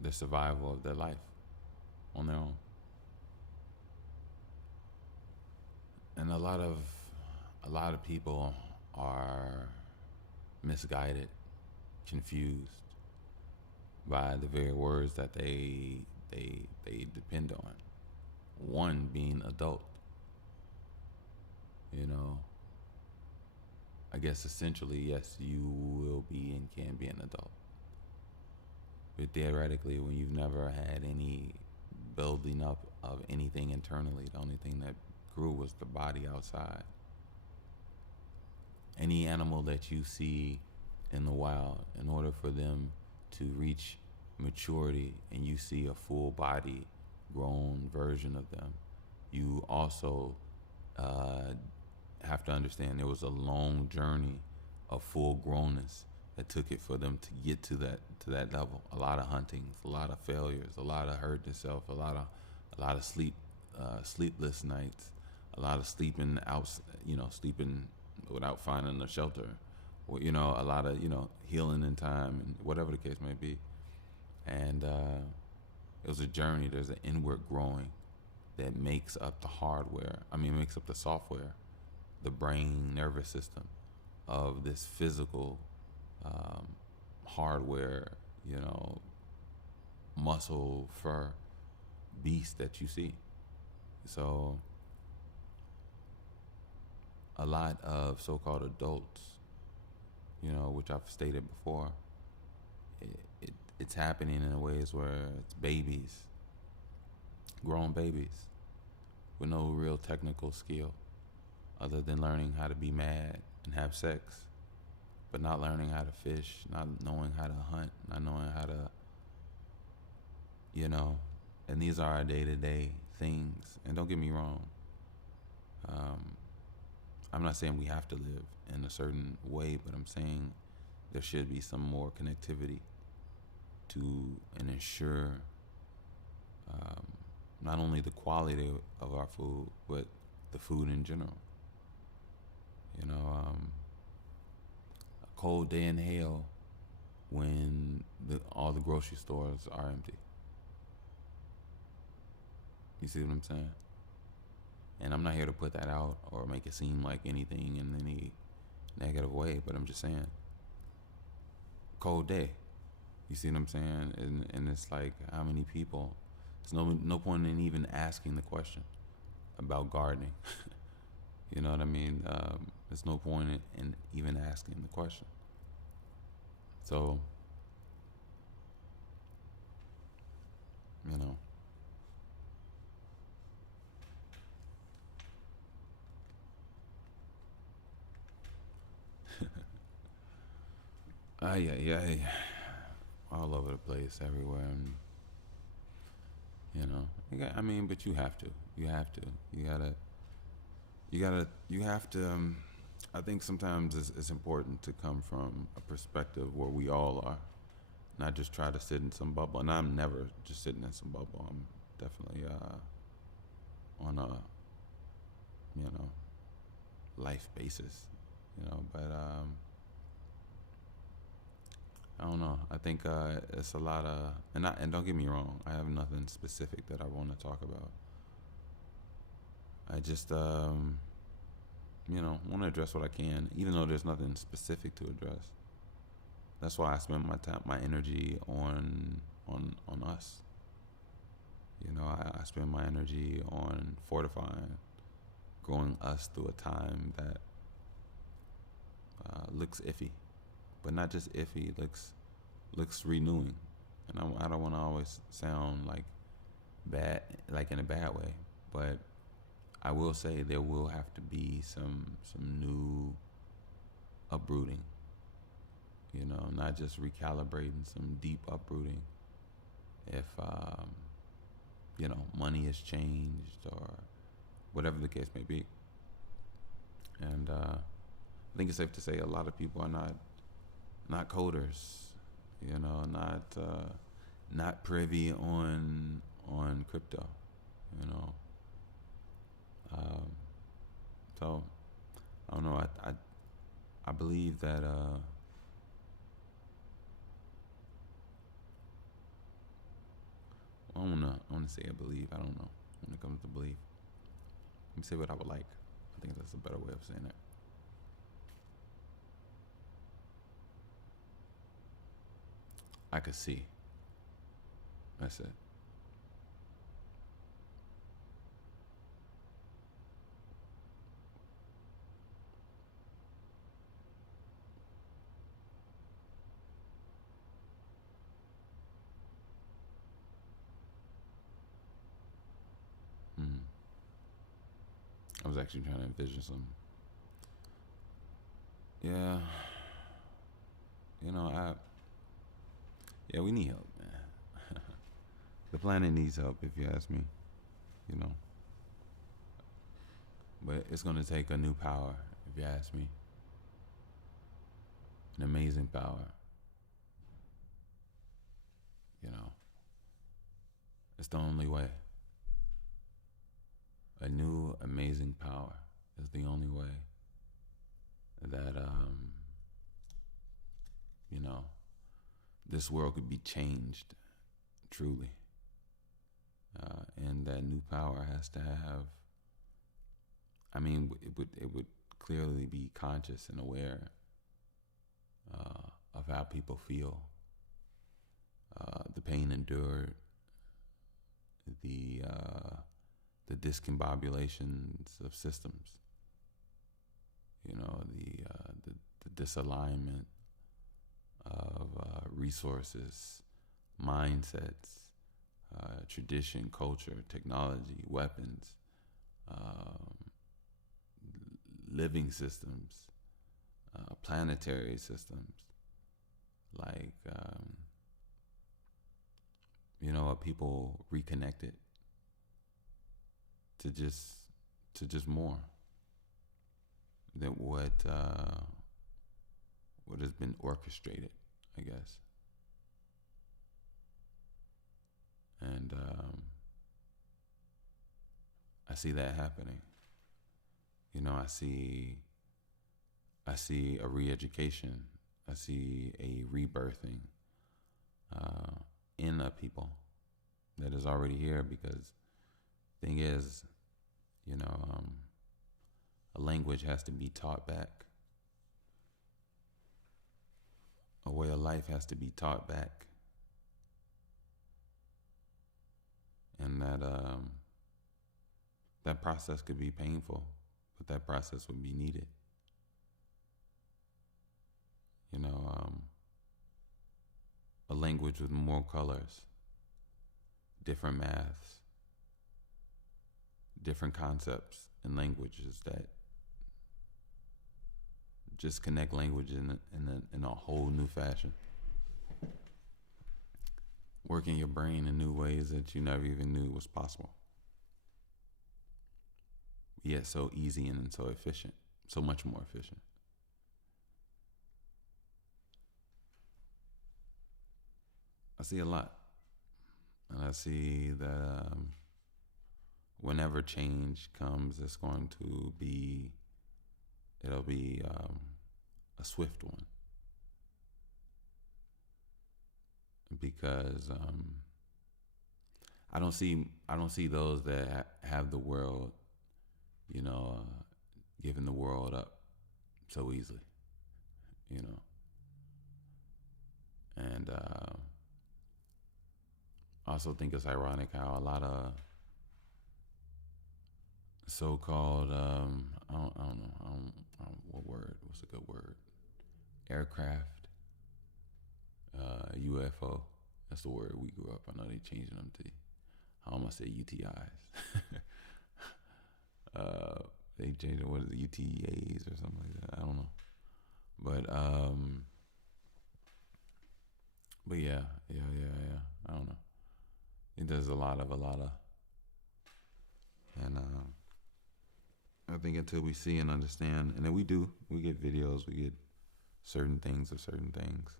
the survival of their life on their own. And a lot of people are misguided, confused by the very words that they depend on. One being adult. You know, I guess essentially, yes, you will be and can be an adult. But theoretically, when you've never had any building up of anything internally, the only thing that grew was the body outside. Any animal that you see in the wild, in order for them to reach maturity and you see a full body grown version of them, you also have to understand there was a long journey of full grownness that took it for them to get to that level. A lot of huntings, a lot of failures, a lot of hurting yourself, a lot of sleepless nights, a lot of sleeping out, sleeping without finding a shelter, or, a lot of healing in time and whatever the case may be. And it was a journey. There's an inward growing that makes up the hardware. Makes up the software, the brain, nervous system of this physical hardware, muscle, fur beast that you see. So a lot of so-called adults, which I've stated before, it's happening in ways where it's babies, grown babies, with no real technical skill other than learning how to be mad and have sex, but not learning how to fish, not knowing how to hunt, not knowing how to, and these are our day-to-day things. And don't get me wrong, I'm not saying we have to live in a certain way, but I'm saying there should be some more connectivity to and ensure not only the quality of our food, but the food in general. A cold day in hell when all the grocery stores are empty. You see what I'm saying? And I'm not here to put that out or make it seem like anything in any negative way, but I'm just saying, cold day. You see what I'm saying? And it's like, how many people? There's no point in even asking the question about gardening. You know what I mean? There's no point in even asking the question. So, yeah, all over the place, everywhere, and but you have to. I think sometimes it's important to come from a perspective where we all are, not just try to sit in some bubble. And I'm never just sitting in some bubble. I'm definitely on a life basis, but I don't know. I think it's a lot of, and don't get me wrong, I have nothing specific that I want to talk about. I just want to address what I can, even though there's nothing specific to address. That's why I spend my time, my energy on us. I spend my energy on fortifying, growing us through a time that looks iffy, but not just iffy. Looks renewing, and I don't want to always sound like bad, like in a bad way, but I will say there will have to be some new uprooting. Not just recalibrating, some deep uprooting. If money has changed or whatever the case may be, and I think it's safe to say a lot of people are not coders, not privy on crypto, so I don't know. I believe that I wanna say I believe. I don't know when it comes to belief. Let me say what I would like. I think that's a better way of saying it. I could see. That's it. Mm. I was actually trying to envision some. Yeah, I yeah, we need help, man. The planet needs help, if you ask me. You know, but it's gonna take a new power, if you ask me. An amazing power. You know, it's the only way. A new amazing power is the only way that you know this world could be changed truly. And that new power has to have. I mean, it would clearly be conscious and aware of how people feel, the pain endured, the uh, the discombobulations of systems. The disalignment of resources, mindsets, tradition, culture, technology, weapons, um, living systems, planetary systems, like people reconnected to just more than what has been orchestrated, I guess. And I see that happening. I see a re-education. I see a rebirthing in a people that is already here. Because thing is, a language has to be taught back. A way of life has to be taught back, and that process could be painful, but that process would be needed. A language with more colors, different maths, different concepts and languages that just connect language in a whole new fashion. Working your brain in new ways that you never even knew was possible. Yet so easy and so efficient, so much more efficient. I see a lot. And I see that whenever change comes, it'll be a swift one. Because I don't see those that have the world, giving the world up so easily, you know. And I also think it's ironic how a lot of so-called I don't know what word, what's a good word, aircraft, UFO. That's the word we grew up. I know they changing them to, I almost say UTIs. They changed it, what is it, UTAs or something like that. I don't know. But yeah. I don't know. It does a lot of, and I think until we see and understand, and then we get videos, we get certain things of certain things.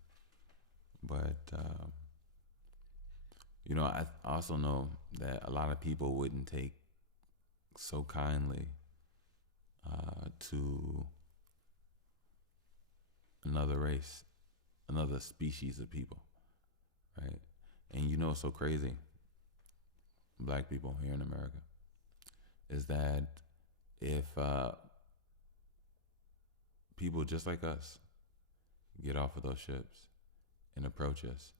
But I also know that a lot of people wouldn't take so kindly to another race, another species of people, right? And what's so crazy, black people here in America, is that if people just like us get off of those ships and approach us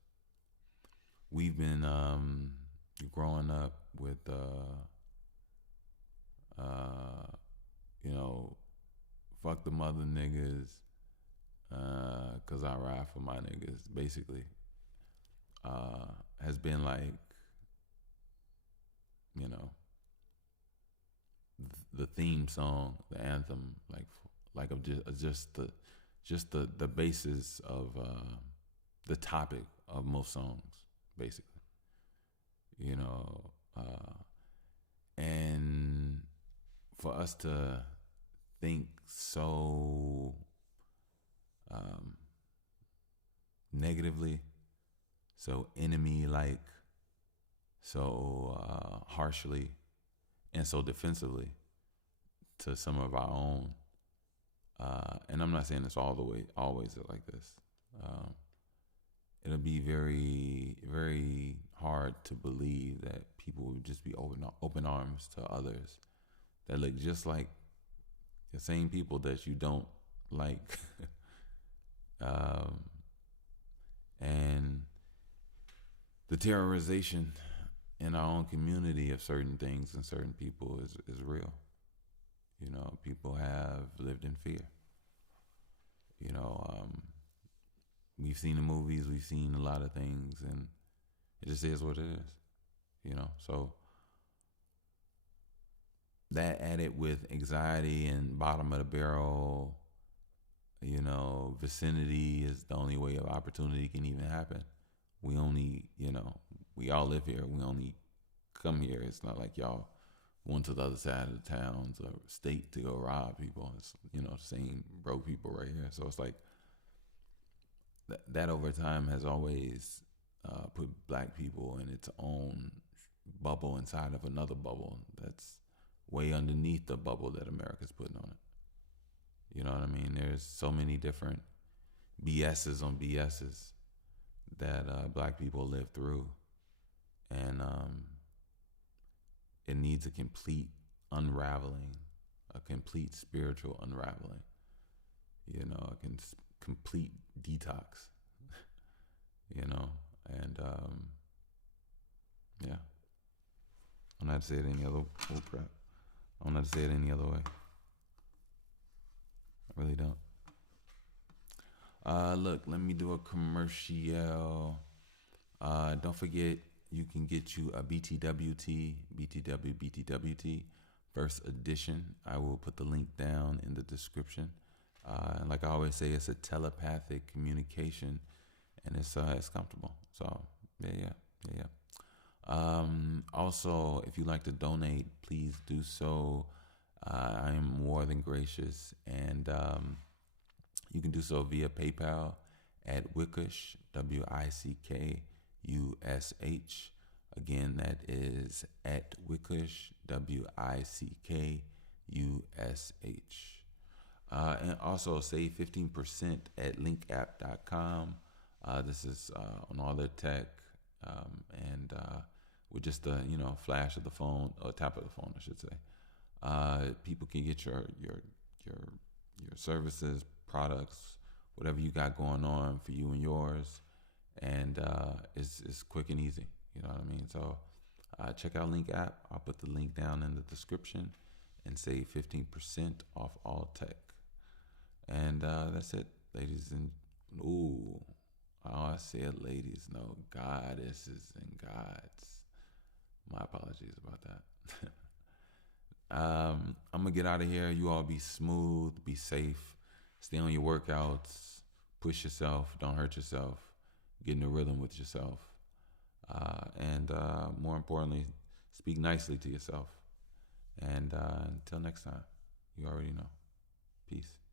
we've been growing up with you know, fuck the mother niggas, cause I ride for my niggas. Basically, has been like, you know, the theme song, the anthem, like of just the basis of the topic of most songs, basically. You know, and for us to think so um, negatively, so enemy like, so harshly, and so defensively to some of our own. And I'm not saying it's all the way always like this. Um, It'll be very, very hard to believe that people would just be open arms to others that look just like the same people that you don't like. um, and the terrorization in our own community of certain things and certain people is real. You know, people have lived in fear. You know, we've seen the movies, we've seen a lot of things, and it just is what it is. You know, so that added with anxiety and bottom of the barrel, you know, vicinity is the only way of opportunity can even happen. We only, you know, we all live here. We only come here. It's not like y'all went to the other side of the towns or state to go rob people. It's, you know, the same broke people right here. So it's like that over time has always put black people in its own bubble inside of another bubble that's way underneath the bubble that America's putting on it. You know what I mean? There's so many different BSs on BSs that black people live through, and it needs a complete unraveling, a complete spiritual unraveling. You know, complete detox. You know, and yeah, I'm not to say it any other. Oh crap! I'm not to say it any other way. I really don't. Look, let me do a commercial. Don't forget, you can get you a BTWT first edition. I will put the link down in the description. And like I always say, it's a telepathic communication, and it's comfortable. So yeah. Also, if you'd like to donate, please do so. I am more than gracious, and you can do so via PayPal at Wickush, WICKUSH. Again, that is at Wickush, WICKUSH. And also save 15% at linkapp.com. This is on all their tech, and with just a flash of the phone, or tap of the phone, I should say. People can get your services, products, whatever you got going on for you and yours, and it's quick and easy. You know what I mean? So check out Link App. I'll put the link down in the description, and save 15% off all tech. And that's it, ladies and I said ladies, no, goddesses and gods. My apologies about that. I'm gonna get out of here. You all be smooth, be safe, stay on your workouts, push yourself, don't hurt yourself, get in the rhythm with yourself, and more importantly, speak nicely to yourself. And until next time, you already know. Peace.